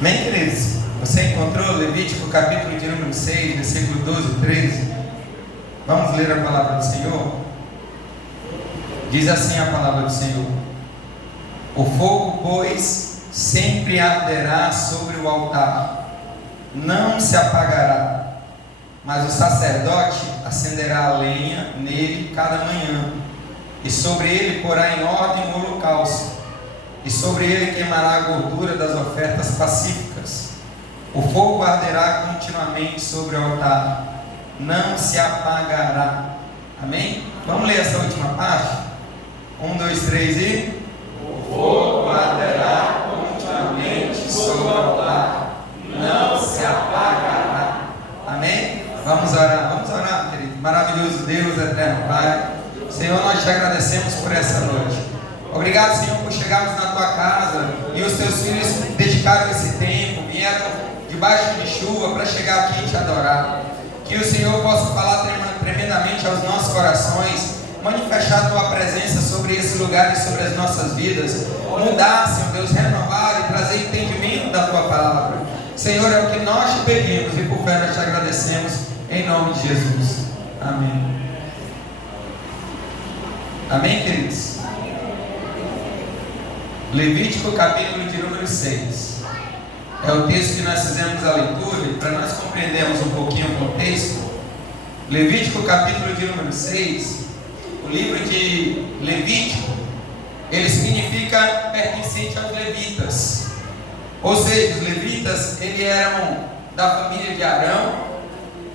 Amém, queridos? Você encontrou Levítico capítulo de número 6, versículo 12 e 13? Vamos ler a palavra do Senhor? Diz assim a palavra do Senhor: o fogo, pois, sempre arderá sobre o altar, não se apagará, mas o sacerdote acenderá a lenha nele cada manhã, e sobre ele porá em ordem o holocausto, e sobre ele queimará a gordura das ofertas pacíficas. O fogo arderá continuamente sobre o altar, não se apagará. Amém? Vamos ler essa última parte? 1, 2, 3 e... o fogo arderá continuamente sobre o altar, não se apagará. Amém? Vamos orar, querido. Maravilhoso Deus, eterno Pai. Senhor, nós te agradecemos por essa noite. Obrigado, Senhor, por chegarmos na tua casa e os teus filhos dedicaram esse tempo, vieram debaixo de chuva para chegar aqui e te adorar. Que o Senhor possa falar tremendamente aos nossos corações, manifestar a tua presença sobre esse lugar e sobre as nossas vidas, mudar, Senhor Deus, renovar e trazer entendimento da tua palavra. Senhor, é o que nós te pedimos e por fé nós te agradecemos, em nome de Jesus. Amém. Amém, queridos? Levítico capítulo de número 6 é o texto que nós fizemos a leitura, e para nós compreendermos um pouquinho o contexto, Levítico capítulo de número 6, o livro de Levítico, ele significa pertencente aos levitas, ou seja, os levitas, eles eram da família de Arão,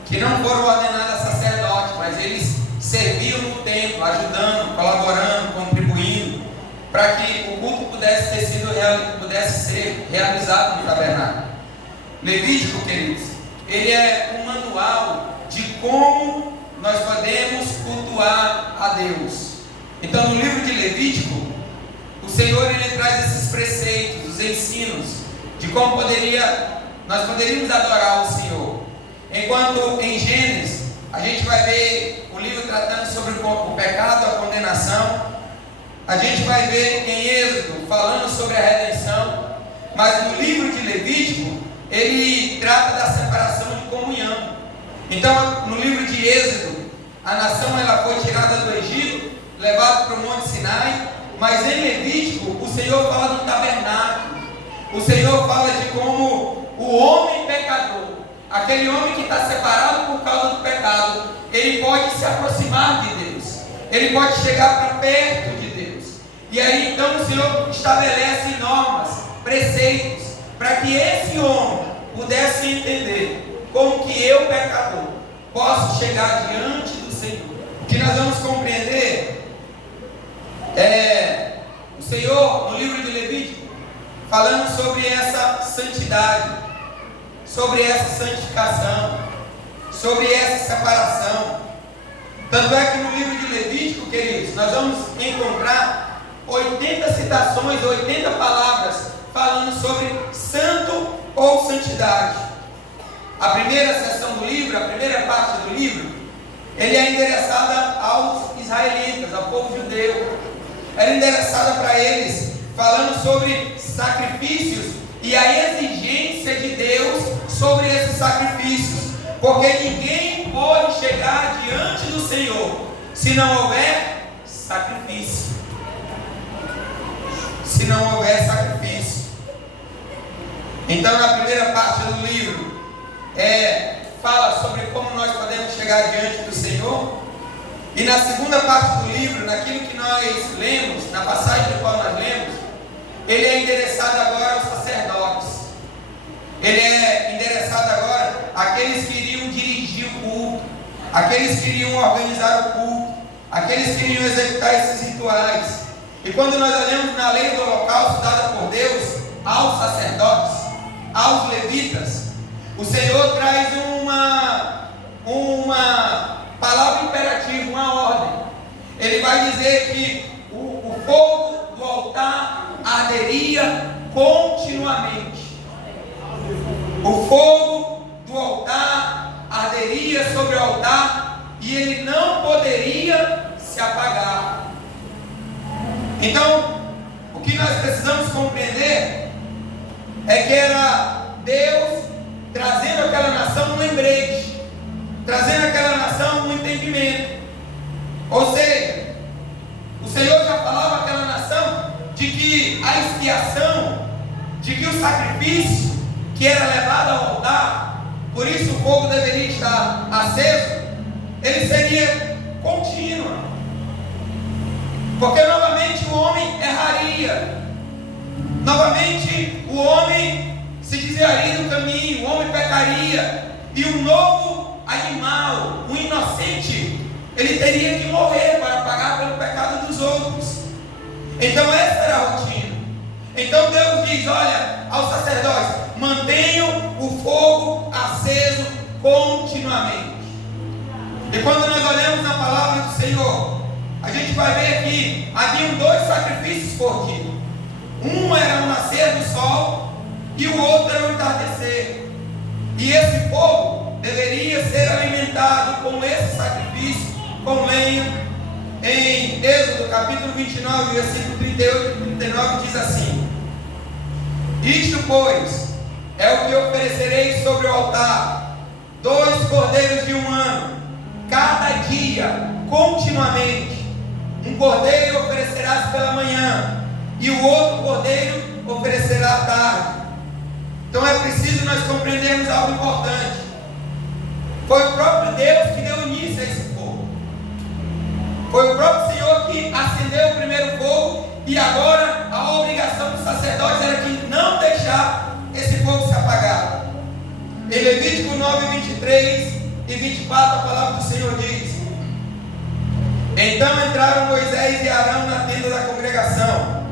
que não foram ordenados a sacerdote, mas eles serviam no templo, ajudando, colaborando, contribuindo, para que o culto pudesse ser realizado no tabernáculo. Levítico, queridos, ele é um manual de como nós podemos cultuar a Deus. Então, no livro de Levítico, o Senhor ele traz esses preceitos, os ensinos de como nós poderíamos adorar o Senhor. Enquanto em Gênesis a gente vai ver o livro tratando sobre o pecado, a condenação. A gente vai ver em Êxodo falando sobre a redenção. Mas no livro de Levítico ele trata da separação de comunhão. Então no livro de Êxodo a nação ela foi tirada do Egito, levada para o Monte Sinai. Mas em Levítico o Senhor fala do tabernáculo. O Senhor fala de como o homem pecador, aquele homem que está separado por causa do pecado, ele pode se aproximar de Deus, ele pode chegar para perto de Deus. E aí então o Senhor estabelece normas, preceitos, para que esse homem pudesse entender como que eu, pecador, posso chegar diante do Senhor. O que nós vamos compreender é o Senhor no livro de Levítico falando sobre essa santidade, sobre essa santificação, sobre essa separação. Tanto é que no livro de Levítico, queridos, nós vamos encontrar 80 citações, 80 palavras falando sobre santo ou santidade. A primeira seção do livro, a primeira parte do livro, ele é endereçada aos israelitas, ao povo judeu. Era endereçada para eles, falando sobre sacrifícios e a exigência de Deus sobre esses sacrifícios, porque ninguém pode chegar diante do Senhor se não houver sacrifício. Se não houver sacrifício. Então na primeira parte do livro fala sobre como nós podemos chegar diante do Senhor, e na segunda parte do livro, naquilo que nós lemos, na passagem do qual nós lemos, ele é endereçado agora aos sacerdotes. Ele é endereçado agora àqueles que iriam dirigir o culto, aqueles que iriam organizar o culto, aqueles que iriam executar esses rituais. E quando nós olhamos na lei do holocausto dada por Deus aos sacerdotes, aos levitas, o Senhor traz uma palavra imperativa, uma ordem. Ele vai dizer que o fogo do altar arderia continuamente. O fogo do altar arderia sobre o altar e ele não poderia se apagar. Então, o que nós precisamos compreender é que era Deus trazendo aquela nação um lembrete, trazendo aquela nação um entendimento. Ou seja, o Senhor já falava àquela nação de que a expiação, de que o sacrifício que era levado ao altar, por isso o fogo deveria estar aceso, ele seria contínuo, porque novamente o homem erraria, novamente o homem se desviaria do caminho, o homem pecaria, e um novo animal, um inocente, ele teria que morrer para pagar pelo pecado dos outros. Então essa era a rotina. Então Deus diz, olha, aos sacerdotes, mantenham o fogo aceso continuamente. E quando nós olhamos na palavra do Senhor, a gente vai ver que haviam dois sacrifícios por dia. Um era o nascer do sol e o outro era o entardecer. E esse povo deveria ser alimentado com esse sacrifício, com lenha. Em Êxodo capítulo 29, versículo 38 e 39 diz assim: isto, pois, é o que oferecereis sobre o altar: 2 cordeiros de um ano, cada dia, continuamente. Um cordeiro oferecerás pela manhã, e o outro cordeiro oferecerá à tarde. Então é preciso nós compreendermos algo importante. Foi o próprio Deus que deu início a esse fogo. Foi o próprio Senhor que acendeu o primeiro fogo, e agora a obrigação dos sacerdotes era que não deixar esse fogo se apagar. Em Levítico 9, 23 e 24, a palavra do Senhor diz: então entraram Moisés e Arão na tenda da congregação,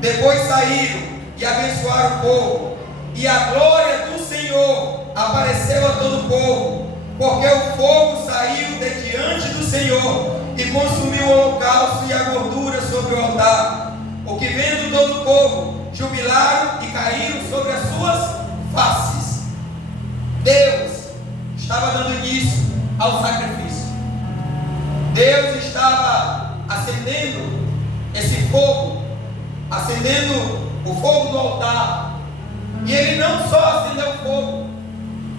depois saíram e abençoaram o povo, e a glória do Senhor apareceu a todo o povo, porque o fogo saiu de diante do Senhor e consumiu o holocausto e a gordura sobre o altar. O que vendo todo o povo, jubilaram e caíram sobre as suas faces. Deus estava dando início ao sacrifício. Deus estava acendendo esse fogo, acendendo o fogo do altar. E Ele não só acendeu o fogo,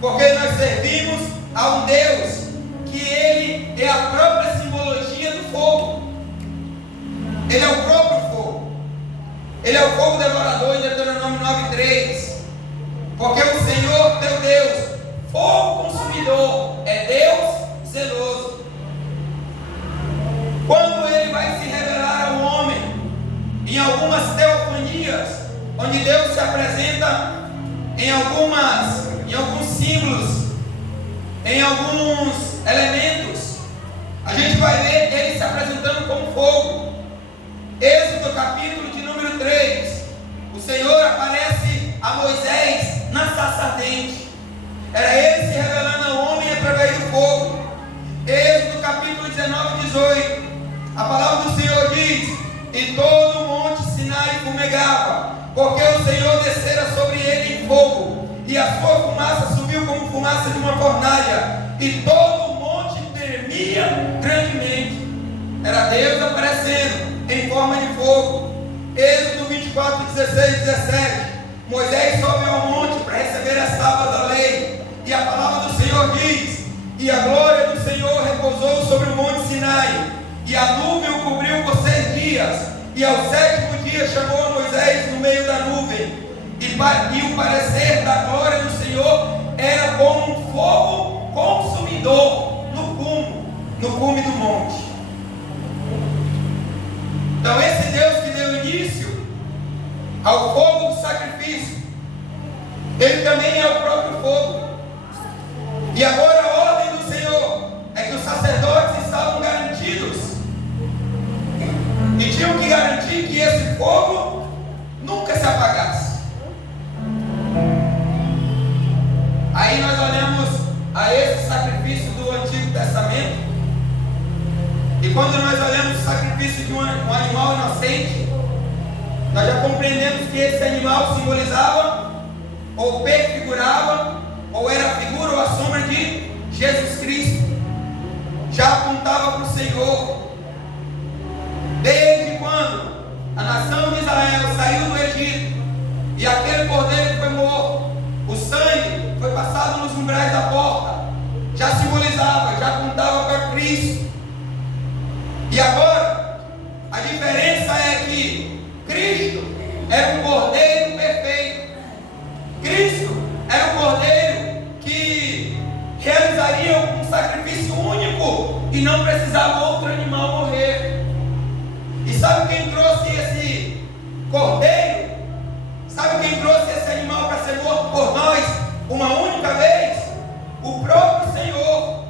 porque nós servimos a um Deus que Ele é a própria simbologia do fogo. Ele é o próprio fogo. Ele é o fogo devorador em Deuteronômio 9:3. Porque o Senhor teu Deus, fogo consumidor, é Deus zeloso. Quando Ele vai se revelar ao homem, em algumas teofanias, onde Deus se apresenta em alguns símbolos, em alguns elementos, a gente vai ver Ele se apresentando como fogo. Êxodo capítulo de número 3, o Senhor aparece a Moisés na sarça ardente. Era Ele se revelando ao homem através do fogo. Êxodo capítulo 19, 18, a palavra do Senhor diz: e todo o monte Sinai fumegava, porque o Senhor descera sobre ele em fogo, e a sua fumaça subiu como fumaça de uma fornalha, e todo o monte tremia grandemente. Era Deus aparecendo em forma de fogo. Êxodo 24, 16 e 17, Moisés sobe ao monte para receber as tábuas da lei, e a palavra do Senhor diz: e a glória do Senhor repousou sobre o monte Sinai, e a nuvem o cobriu por 6 dias, e ao 7º dia chamou a Moisés no meio da nuvem, e o parecer da glória do Senhor era como um fogo consumidor no cume do monte. Então esse Deus que deu início ao fogo do sacrifício, Ele também é o próprio fogo. E agora a ordem do Senhor é que os sacerdotes estavam garantidos, e tinham que garantir que esse fogo nunca se apagasse. Aí nós olhamos a esse sacrifício do Antigo Testamento, e quando nós olhamos o sacrifício de um animal inocente, nós já compreendemos que esse animal simbolizava, ou prefigurava, ou era a figura ou a sombra de Jesus Cristo. Já apontava para o Senhor. Desde quando a nação de Israel saiu do Egito, e aquele cordeiro foi morto Era um cordeiro que realizaria um sacrifício único e não precisava outro animal morrer. E sabe quem trouxe esse cordeiro? Sabe quem trouxe esse animal para ser morto por nós uma única vez? O próprio Senhor.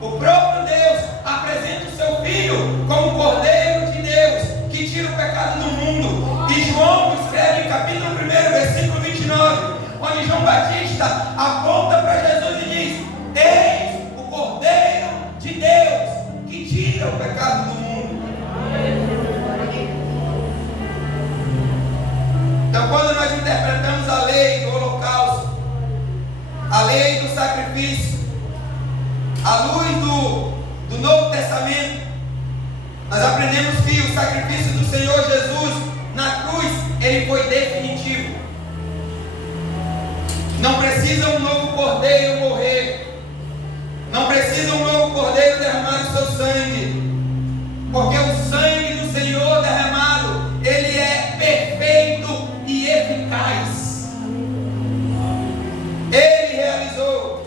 O próprio Deus apresenta o seu Filho como Cordeiro de Deus, que tira o pecado do mundo. E João escreve em capítulo 1, versículo 29, onde João Batista aponta para Jesus e diz: eis o Cordeiro de Deus, que tira o pecado do mundo. Então, quando nós interpretamos a lei do holocausto, a lei do sacrifício, à luz do Novo Testamento, nós aprendemos que o sacrifício do Senhor Jesus na cruz, ele foi definitivo. Não precisa um novo cordeiro morrer, não precisa um novo cordeiro derramar o seu sangue, porque o sangue do Senhor derramado, ele é perfeito e eficaz. Ele realizou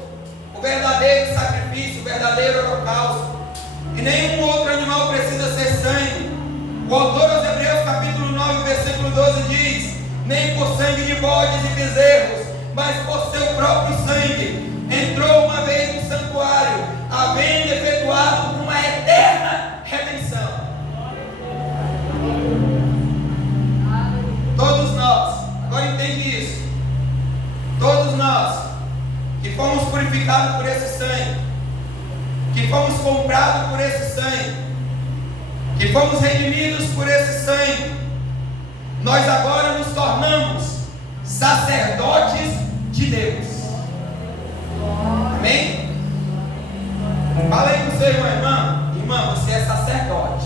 o verdadeiro sacrifício, o verdadeiro holocausto, e nenhum outro animal precisa ser sangue. O autor aos Hebreus capítulo 9, versículo 12 diz: nem por sangue de bodes e bezerros, mas por seu próprio sangue entrou uma vez no santuário, havendo efetuado uma eterna redenção. Todos nós, agora entende isso, todos nós que fomos purificados por esse sangue, que fomos comprados por esse sangue, que fomos redimidos por esse sangue, nós agora nos tornamos sacerdotes de Deus. Amém? Fala aí com o seu irmão: irmã, você é sacerdote.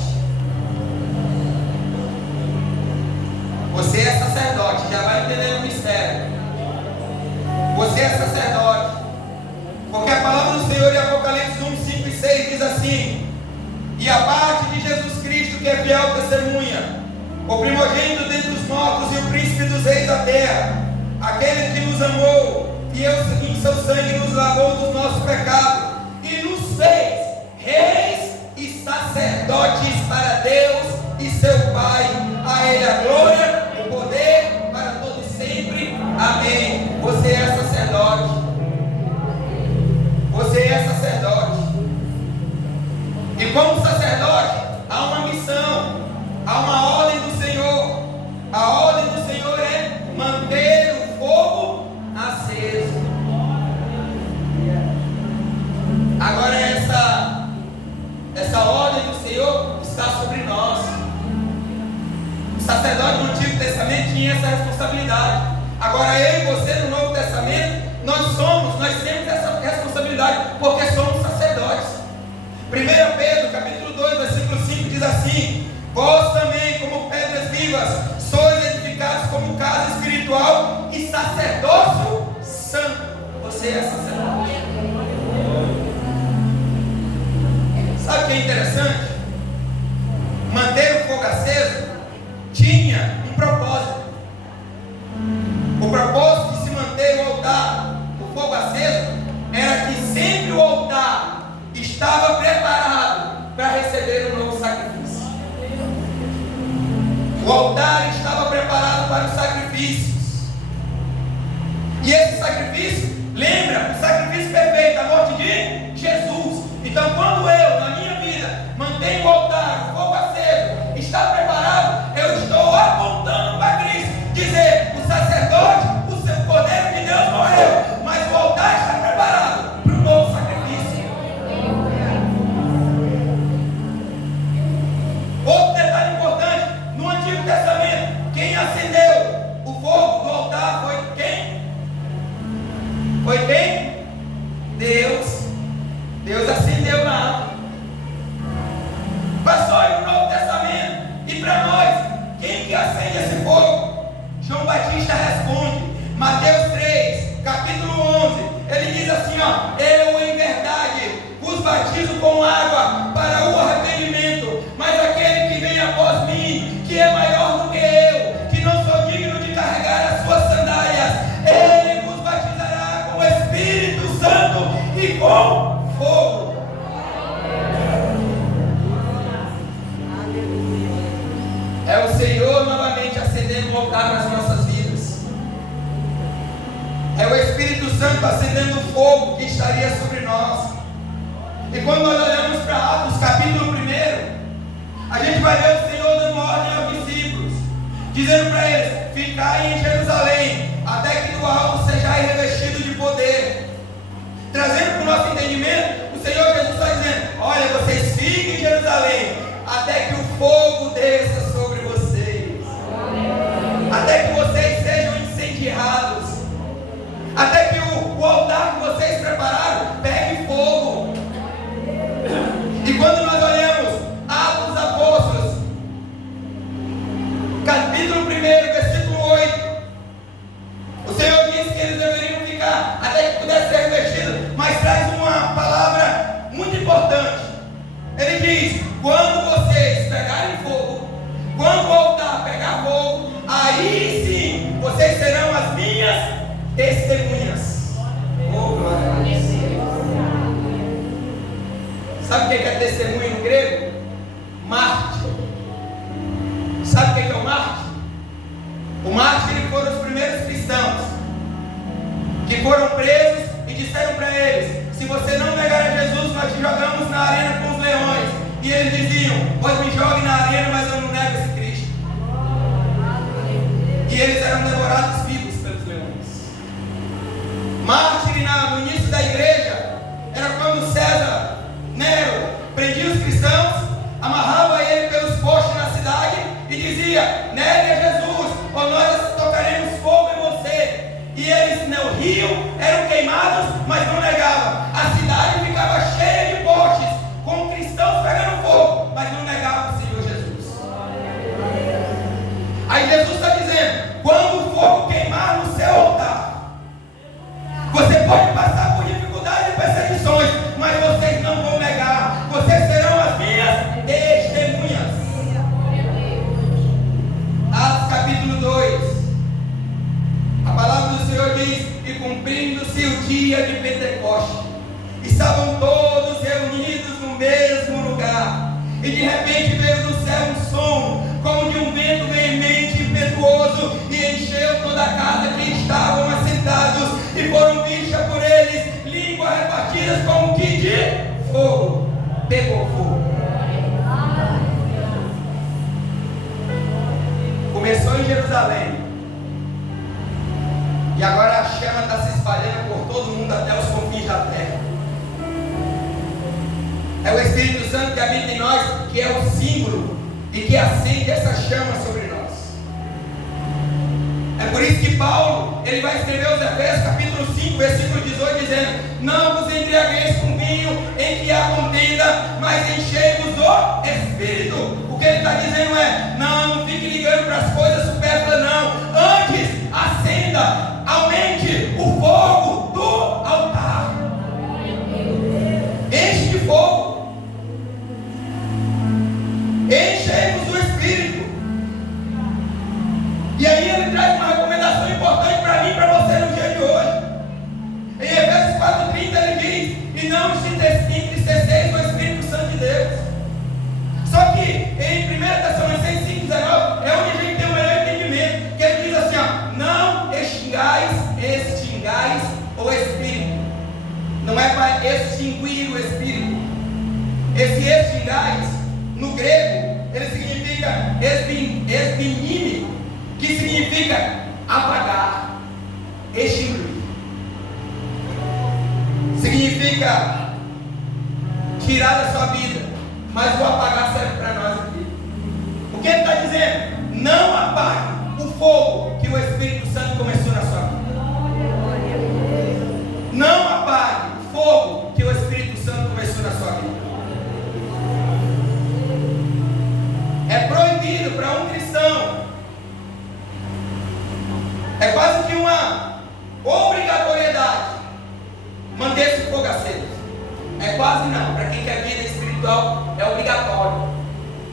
Você é sacerdote, já vai entender o mistério. Você é sacerdote, porque a palavra do Senhor em Apocalipse 1, 5 e 6 diz assim: e a parte de Jesus Cristo, que é fiel testemunha, o primogênito dentre os mortos e o príncipe dos reis da terra, aquele que nos amou e em seu sangue nos lavou dos nossos pecados e nos fez reis e sacerdotes para Deus e seu Pai. A Ele a glória, o poder para todos sempre. Amém. Você é sacerdote. Você é sacerdote. E como sacerdote, há uma missão, há uma ordem do Senhor. A ordem do Senhor é manter o fogo aceso. Agora essa ordem do Senhor está sobre nós. O sacerdote no Antigo Testamento tinha essa responsabilidade. Agora eu e você no Novo Testamento, nós temos essa responsabilidade, porque somos sacerdotes. 1 Pedro capítulo 2, versículo 5 diz assim: vós também, como pedras vivas, sois edificados como casa espiritual e sacerdócio santo. Você é sacerdote. Sabe o que é interessante? Manter o fogo aceso tinha um propósito. O propósito de se manter o altar, o fogo aceso, era que sempre o altar estava preparado para receber um novo sacrifício. O altar estava preparado para os sacrifícios. E esse sacrifício, lembra, o sacrifício perfeito, a morte de Jesus. Então, quando eu, na minha vida, mantenho o altar, o fogo aceso, está preparado, eu estou apontando para Cristo, dizer: o sacerdote, o seu Cordeiro de Deus morreu, mas o altar está preparado para o novo sacrifício. Outro detalhe importante: no Antigo Testamento, quem acendeu o fogo do altar foi quem? Foi quem? Deus. Deus acendeu na água. Passou aí no Novo Testamento. E para nós, quem que acende esse fogo? João Batista responde, Mateus 3, capítulo 11. Ele diz assim: eu em verdade vos batizo com água para o arrependimento, mas aquele que vem após mim, que é maior do que eu, que não sou digno de carregar as suas sandálias, ele vos batizará Santo acendendo o fogo que estaria sobre nós. E quando nós olhamos para Atos capítulo 1, a gente vai ver o Senhor dando ordem aos discípulos, dizendo para eles: ficai em Jerusalém, até que do alto sejais revestido de poder. Trazendo para o nosso entendimento, o Senhor Jesus está dizendo: olha, vocês fiquem em Jerusalém, até que o fogo desça sobre vocês, até que vocês sejam incendiados, até que o altar que vocês prepararam pegue fogo. E quando nós olhamos Atos dos Apóstolos, capítulo 1, versículo 8, o Senhor disse que eles deveriam ficar até que pudesse ser revestido, mas traz uma palavra muito importante. Ele diz: quando vocês pegarem fogo, quando o altar pegar fogo, aí sim vocês serão as minhas testemunhas. Oh, glória a Deus. Sabe o que é testemunho no grego? Mártir. Sabe o que é o mártir? O mártir foram os primeiros cristãos que foram presos e disseram para eles: se você não negar a Jesus, nós te jogamos na arena com os leões. E eles diziam: pois me joguem na arena, mas eu não nego esse Cristo. E eles eram devorados vivos pelos leões. Mártir no início da igreja era quando César Nero prendia os cristãos, amarrava ele pelos postes na cidade e dizia: negue a Jesus, ou nós tocaremos fogo em você. E eles não riam, eram queimados, mas não negavam. A cidade ficava cheia de postes com cristãos pegando fogo, mas não negavam o Senhor Jesus. Aí Jesus está dizendo: quando o fogo queimar no seu altar, você pode passar por dificuldades e perseguições, mas vocês não vão negar. Vocês serão as minhas testemunhas. Atos capítulo 2. A palavra do Senhor diz: e cumprindo-se o dia de Pentecostes, estavam todos reunidos no mesmo lugar, e de repente veio do céu um som, como de um vento veemente e impetuoso, e encheu toda a casa que estavam assentados, e foram vistas por eles línguas repartidas como que de fogo. Pegou fogo. Começou em Jerusalém, e agora a chama está se espalhando por todo mundo até os confins da terra. É o Espírito Santo que habita em nós, que é o símbolo e que acende essa chama sobre nós. É por isso que Paulo, ele vai escrever aos Efésios capítulo 5, versículo 18, dizendo: não vos embriagueis com vinho em que há contenda, mas enchei-vos do Espírito. O que ele está dizendo é: não fique ligando para as coisas supérfluas, não. Antes, acenda, aumente o fogo do altar. Enche de fogo. Enchei-vos do Espírito. E aí ele traz uma recomendação importante para mim e para você no dia de hoje. Em Efésios 4:30 ele diz: e não entristeceis o Espírito Santo de Deus. Só que em 1 Tessalonicenses 5:19 é onde a gente tem o melhor entendimento, que ele diz assim: ó, não extingais o Espírito. Não é para extinguir o Espírito. Esse extingais, no grego, ele significa esbinime, que significa apagar, extinguir. Significa tirar da sua vida, mas o apagar serve para nós aqui. O que ele está dizendo? Não apague o fogo que o Espírito Santo começou na sua vida. Não apague o fogo que o Espírito Santo começou na sua vida. É proibido para um cristão, é quase que uma obrigatoriedade, manter esse fogo aceso. É quase não, para quem quer vida espiritual é obrigatório.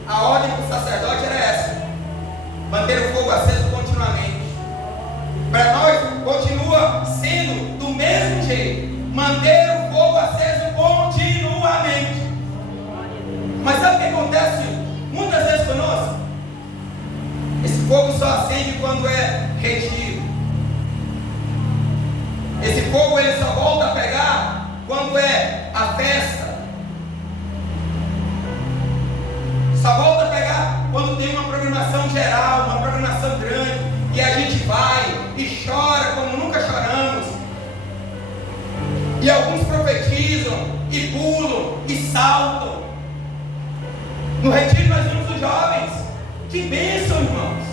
A ordem do sacerdote era essa: manter o fogo aceso continuamente. Para nós continua sendo do mesmo jeito, manter o fogo aceso continuamente. Mas sabe o que acontece muitas vezes conosco? Esse fogo só acende quando é retiro. Esse fogo ele só volta a pegar quando é a festa. Só volta a pegar quando tem uma programação geral, uma programação grande, e a gente vai e chora como nunca choramos. E alguns profetizam e pulam e saltam. No retiro nós vimos os jovens. Que bênção, irmãos!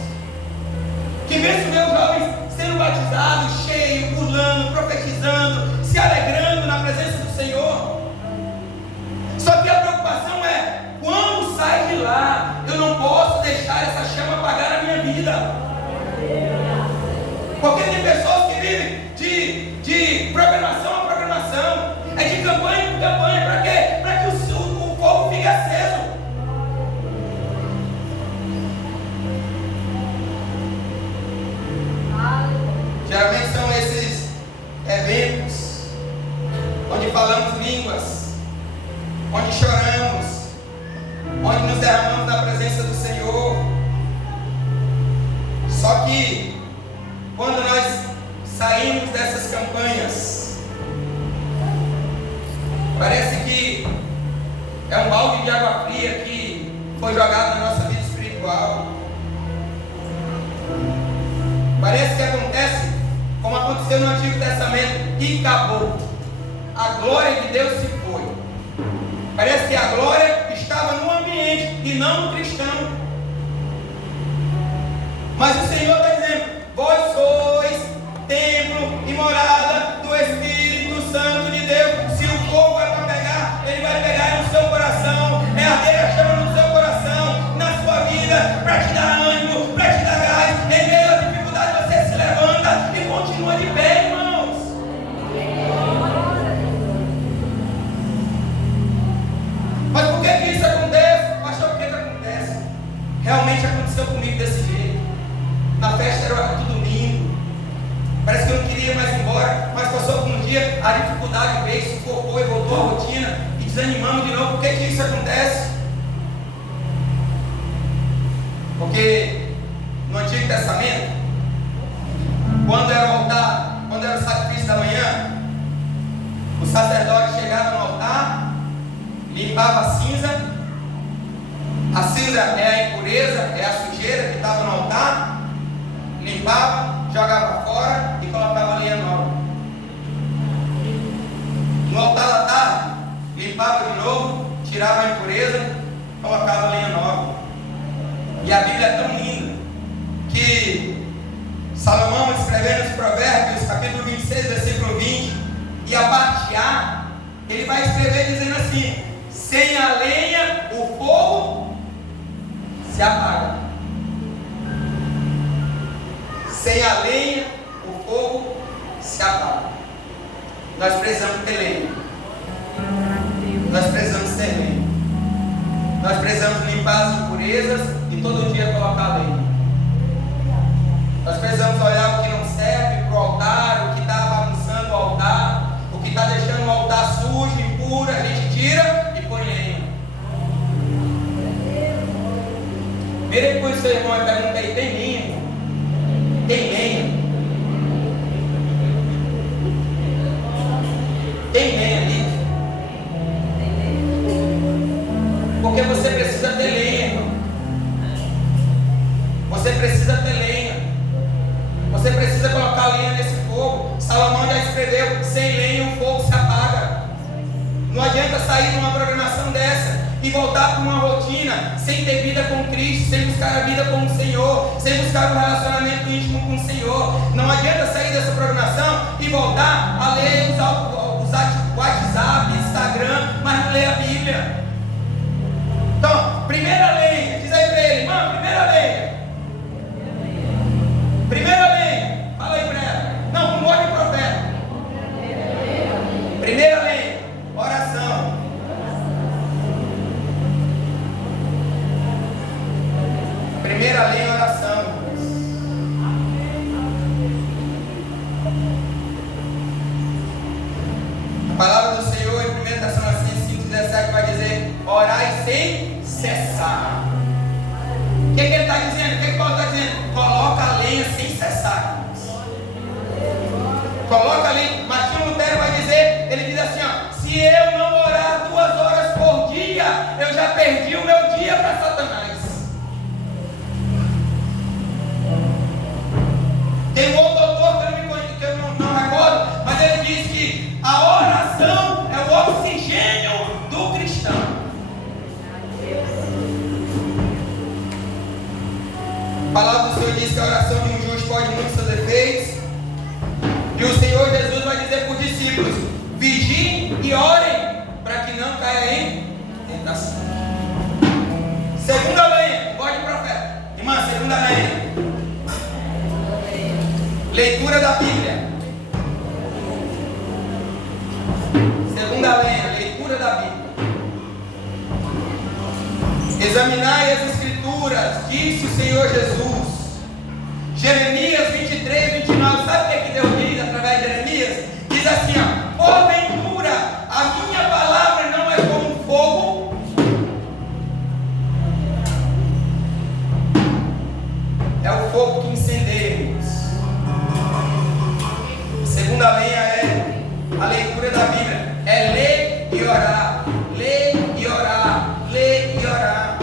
Que bênção ver os jovens sendo batizados, cheios, pulando, profetizando, se alegrando na presença do Senhor. Só que a preocupação é, quando sai de lá, eu não posso deixar essa chama apagar a minha vida. Porque tem pessoas que vivem de programação a programação, é de campanha em campanha. Para quê? Para que o fogo fique aceso. Geralmente são esses eventos onde falamos línguas, onde choramos, onde nos derramamos na presença do Senhor. Só que quando nós saímos dessas campanhas, parece que é um balde de água fria que foi jogado na nossa vida espiritual. Parece que acontece como aconteceu no Antigo Testamento e acabou. A glória de Deus se foi. Parece que a glória estava no ambiente e não no cristão. Mas o Senhor está dizendo: vós sois templo e morada do Espírito Santo de Deus. Se o fogo é para pegar, ele vai pegar no seu coração. É arder a chama no seu coração, na sua vida, para te dar ânimo, para te dar gás. Em meio à dificuldade você se levanta e continua de pé, irmãos. Mas por que isso acontece? Pastor, por que acontece? Realmente aconteceu comigo desse jeito. Na festa era tudo domingo. Parece que eu não queria mais ir embora. Mas passou por um dia, a dificuldade veio, sufocou e voltou à rotina. E desanimamos de novo. Por que isso acontece? Porque no Antigo Testamento, quando era o altar, quando era o sacrifício da manhã, o sacerdote chegava no altar, limpava a cinza. A cinza é a impureza, é a sujeira que estava no altar. Limpava, jogava fora e colocava lenha nova. No altar da tarde, limpava de novo, tirava a impureza, colocava lenha nova. E a Bíblia é tão linda que Salomão, escrevendo os Provérbios, capítulo 26, versículo 20, e a parte A, ele vai escrever dizendo assim: sem a lenha o fogo se apaga. Sem a lenha o fogo se apaga. Nós precisamos ter lenha. Nós precisamos ter lenha. Nós precisamos limpar as impurezas e todo dia colocar lenha. Nós precisamos olhar o que não serve para o altar, o que está bagunçando o altar, o que está deixando o altar sujo, impuro, a gente tira e põe lenha. Virei com o seu irmão e perguntei: tem lenha? Tem lenha? Tem lenha ali? Porque você precisa ter lenha, irmão. Você precisa ter lenha. Você precisa colocar lenha nesse fogo. Salomão já escreveu: sem lenha o fogo se apaga. Não adianta sair de uma programação dessa e voltar para uma rotina sem ter vida com Cristo, sem buscar a vida com o Senhor, sem buscar um relacionamento íntimo com o Senhor. Não adianta sair dessa programação e voltar a ler, usar WhatsApp, Instagram, mas não ler a Bíblia. Então, primeira lenha, diz aí para ele: irmão, primeira lenha. Primeira lenha, fala aí para ela. Não, com voz de profeta. Primeira lenha, oração. Primeira lenha, oração. A palavra do Senhor em 1 Tessalonicenses 5,17 vai dizer: orai sem cessar. O que ele está dizendo? O que Paulo está dizendo? Coloca a lenha sem cessar. Coloca ali, mas teoria para Satanás. Tem um outro autor que eu não recordo, mas ele diz que a oração é o oxigênio do cristão. A palavra do Senhor diz que a oração de um justo pode muitos seus efeitos. E o Senhor Jesus vai dizer para os discípulos: vigiem e orem para que não caia em tentação. Segunda lenha, voz de profeta. Irmã, segunda lenha. Leitura da Bíblia. Segunda lenha, leitura da Bíblia. Examinai as Escrituras, disse o Senhor Jesus. Jeremias 23, 29. Sabe o que Deus diz através de Jeremias? Diz assim: ó, porventura a minha palavra não é como fogo, é o fogo que incendeia. Segunda lenha é a leitura da Bíblia, é ler e orar, ler e orar, ler e orar.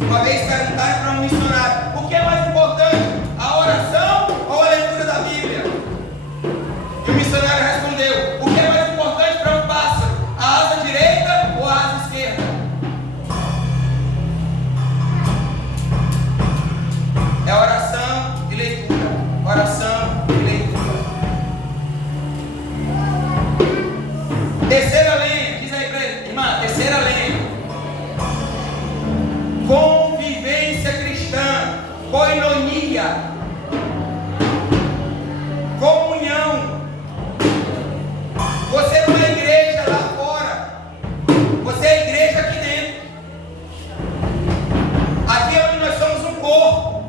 Uma vez perguntaram para um missionário: o que é mais importante, a oração ou a leitura da Bíblia? E o missionário respondeu: o que é mais importante para um pássaro, a asa direita ou a asa esquerda? É oração e leitura, oração e leitura. Terceira lenha, diz aí para ele, irmã, terceira lenha. Convivência cristã, koinonia, comunhão. Você não é igreja lá fora, você é igreja aqui dentro. Aqui é onde nós somos um corpo.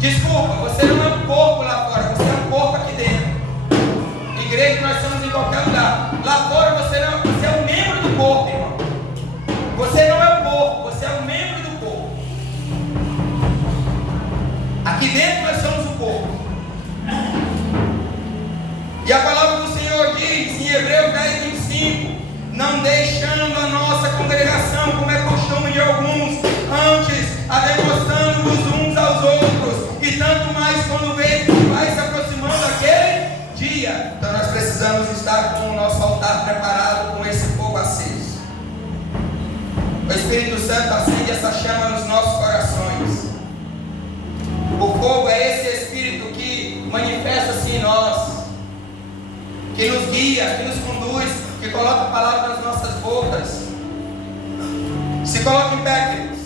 Desculpa, você não é um corpo lá fora, você é um corpo aqui dentro. Igreja nós somos em qualquer lugar. Lá fora você não, você é um membro do corpo, irmão. Você não é o corpo, você é um membro do corpo. Aqui dentro nós somos o corpo. E a palavra do Senhor diz em Hebreus 10, 25: não deixando a nossa congregação, como é costume de alguns, antes ademostrando-vos uns aos outros, e tanto mais quando vê que vai se aproximando aquele dia. Então nós precisamos estar com o nosso altar preparado, com esse fogo aceso. O Espírito Santo acende essa chama nos nossos corações. O fogo é esse Espírito que manifesta-se em nós, que nos guia, que nos conduz, que coloca a palavra nas nossas bocas. Se coloque em pé, queridos.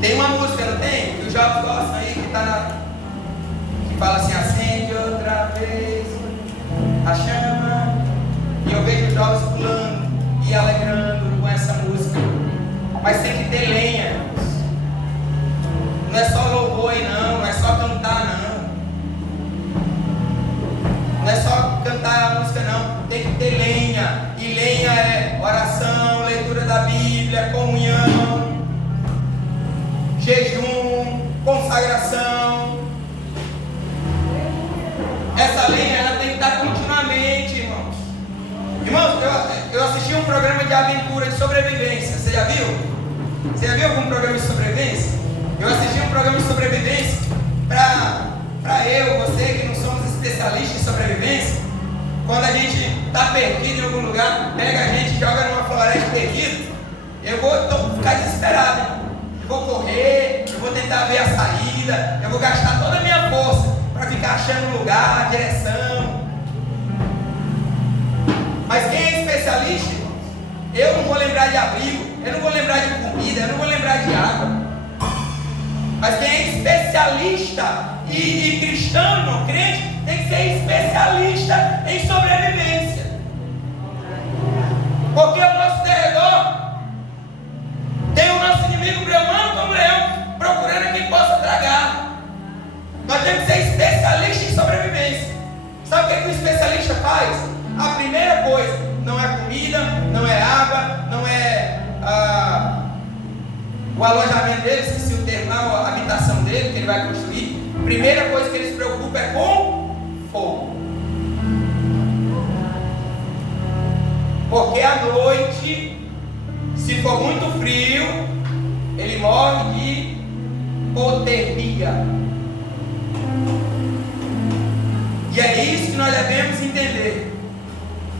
Tem uma música, não tem? Que os jovens gostam aí, que fala assim: acende outra vez a chama. E eu vejo os jovens pulando e alegrando com essa música. Mas tem que ter lenha, irmãos. Não é só louvor aí não, não é só cantar não. Não é só cantar a música não, tem que ter lenha. E lenha é oração, leitura da Bíblia, comunhão, jejum, consagração. Essa lenha ela tem que estar continuamente, irmãos. Irmãos, eu assisti um programa de aventura de sobrevivência. Você já viu? Você já viu algum programa de sobrevivência? Eu assisti um programa de sobrevivência para eu, você que não somos especialistas em sobrevivência. Quando a gente está perdido em algum lugar, pega a gente e joga numa floresta perdida, eu vou ficar desesperado, irmão. Eu vou correr, eu vou tentar ver a saída, eu vou gastar toda a minha força para ficar achando lugar, direção. Mas quem é especialista, irmãos, eu não vou lembrar de abrigo, eu não vou lembrar de comida, eu não vou lembrar de água. Mas quem é especialista e cristão, irmão, crente, tem que ser especialista em sobrevivência. Porque ao nosso derredor tem o nosso inimigo bramando como leão, procurando a quem possa tragar. Nós temos que ser especialistas em sobrevivência. Sabe o que o especialista faz? A primeira coisa, não é comida, não é água, não é o alojamento dele, esqueci o termo lá, a habitação dele que ele vai construir. Primeira coisa que ele se preocupa é com fogo. Porque à noite, se for muito frio, ele morre de hipotermia. E é isso que nós devemos entender.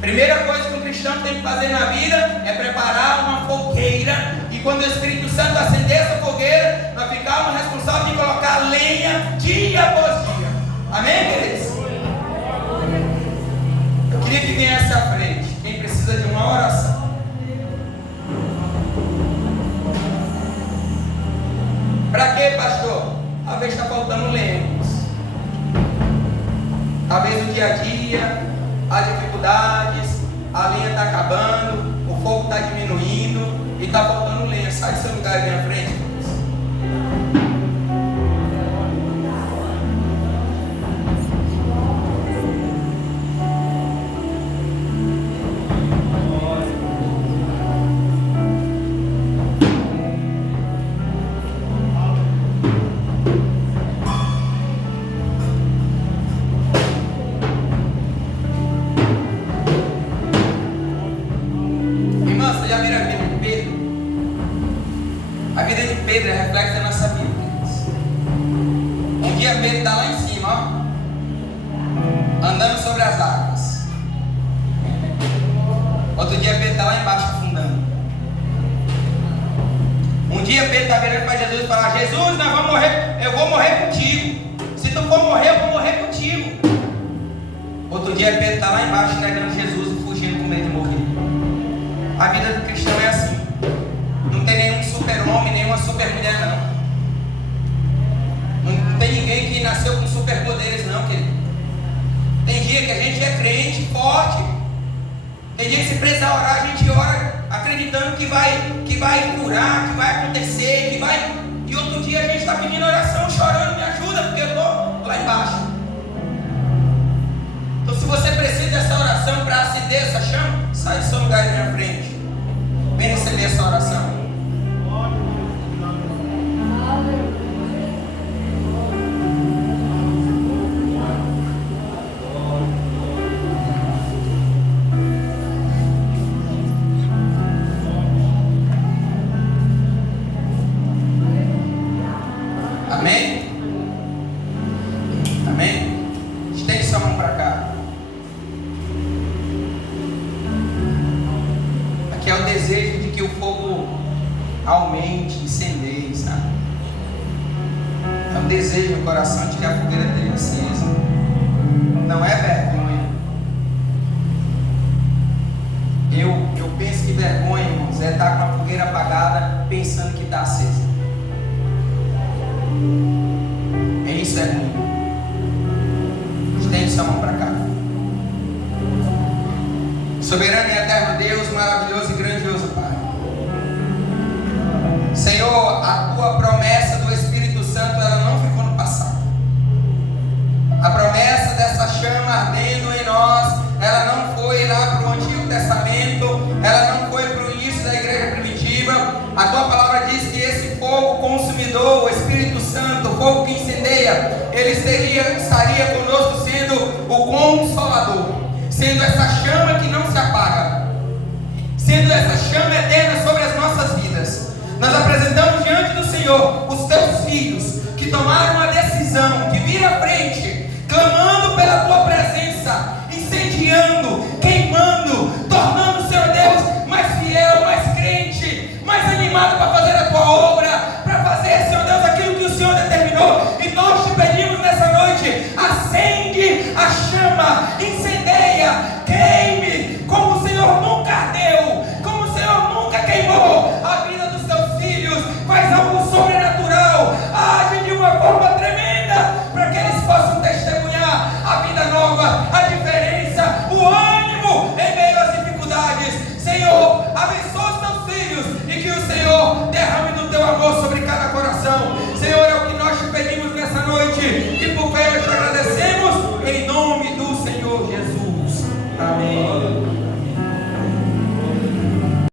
Primeira coisa que um cristão tem que fazer na vida é preparar uma fogueira. E quando o Espírito Santo acender essa fogueira, nós ficamos responsáveis de colocar lenha dia após dia. Amém, queridos? Eu queria que viesse à frente quem precisa de uma oração. Para quê, pastor? Talvez está faltando lenha. Talvez o dia a dia, as dificuldades, a lenha está acabando, o fogo está diminuindo e está faltando lenha. Sai do seu lugar aí na frente. Pedro é reflexo da nossa vida. Um dia Pedro está lá em cima, ó, andando sobre as águas. Outro dia Pedro está lá embaixo afundando. Um dia Pedro está virando para Jesus e fala: Jesus, nós vamos morrer, eu vou morrer contigo. Se tu for morrer, eu vou morrer contigo. Outro dia Pedro está lá embaixo negando Jesus e fugindo com medo de morrer. A vida do cristão é assim. Não tem nenhum super-homem, nenhuma super-mulher, não. Não tem ninguém que nasceu com superpoderes, não, querido. Tem dia que a gente é crente, forte. Tem dia que se precisar orar, a gente ora acreditando que vai curar, que vai acontecer, que vai... E outro dia a gente está pedindo oração, chorando, me ajuda, porque eu estou lá embaixo. Então, se você precisa dessa oração para acender essa chama, sai do seu lugar aí na frente. Vem receber essa oração. Amém? Amém? Estende sua mão para cá. Aqui é o desejo de que o fogo aumente, incendeie, sabe? É um desejo no coração de que a fogueira esteja acesa. Não é vergonha. Eu penso que vergonha, irmãos, é estar com a fogueira apagada pensando que está acesa. Isso é ruim. Estende sua mão para cá. Soberano e eterno Deus, maravilhoso e grandioso Pai. Senhor, a tua promessa do Espírito Santo, ela não ficou no passado. A promessa dessa chama ardendo em nós, ela não foi lá para o Antigo Testamento, ela não foi para o início da igreja primitiva. A tua palavra diz que esse fogo consumidor, o Espírito Santo, o fogo que incendeia, ele estaria conosco sendo o Consolador, sendo essa chama que não se apaga, sendo essa chama eterna sobre as nossas vidas. Nós apresentamos diante do Senhor os teus filhos que tomaram a decisão de vir à frente, clamando pela tua presença, incendiando, queimando, tornando, Senhor Deus, mais fiel, mais crente, mais animado para fazer a tua obra, para fazer, Senhor Deus, aquilo que o Senhor determinou. E nós te pedimos nessa noite: acende a chama,